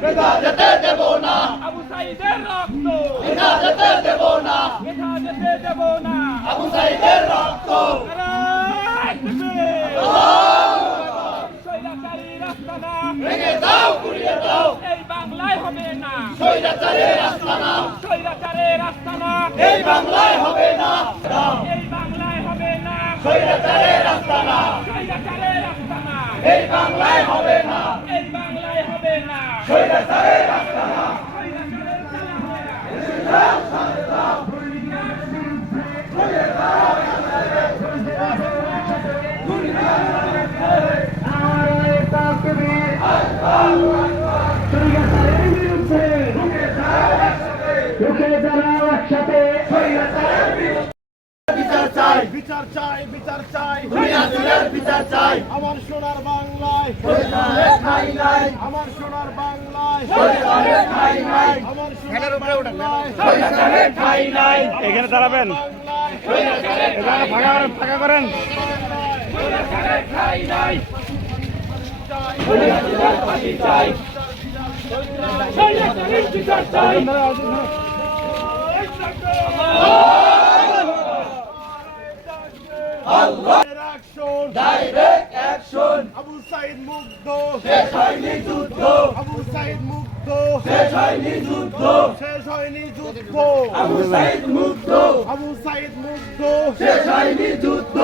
যেতে দেব না। আবু সাইদের রক্ত। মেধা যেতে দেব না। মেধা যেতে দেব না। আবু সাইদের রক্ত। ভেঙে দাও গুড়িয়ে দাও। এই বাংলায় হবে না। স্বৈরাচারের আস্তানা স্বৈরাচারের আস্তানা এই বাংলায় হবে না। এই বাংলায় হবে না। স্বৈরাচারের আস্তানা স্বৈরাচারের আস্তানা এই না। এই বাংলায় হবে না। স্বৈরাচারের আস্তানা বিচার চাই বিচার চাই বিচার চাই বিচার চাই আমার সোনার বাংলায় ঠাঁই নাই। আমার সোনার বাংলায়। স্বৈরাচারের ঠাঁই নাই। আমার সোনার বাংলায়। স্বৈরাচারের ঠাঁই নাই। এখানে দাঁড়াবেন। এখানে ফাঁকা করেন ফাঁকা করেন। ঠাঁই নাই। অ্যাকশন আবু সাইদ মুগ্ধ। শেষ হয়নি যুদ্ধ। আবু সাইদ মুগ্ধ। শেষ হয়নি যুদ্ধ। শেষ হয়নি যুদ্ধ। আবু সাইদ মুক্ত আবু সাইদ মুগ্ধ। শেষ হয়নি যুদ্ধ।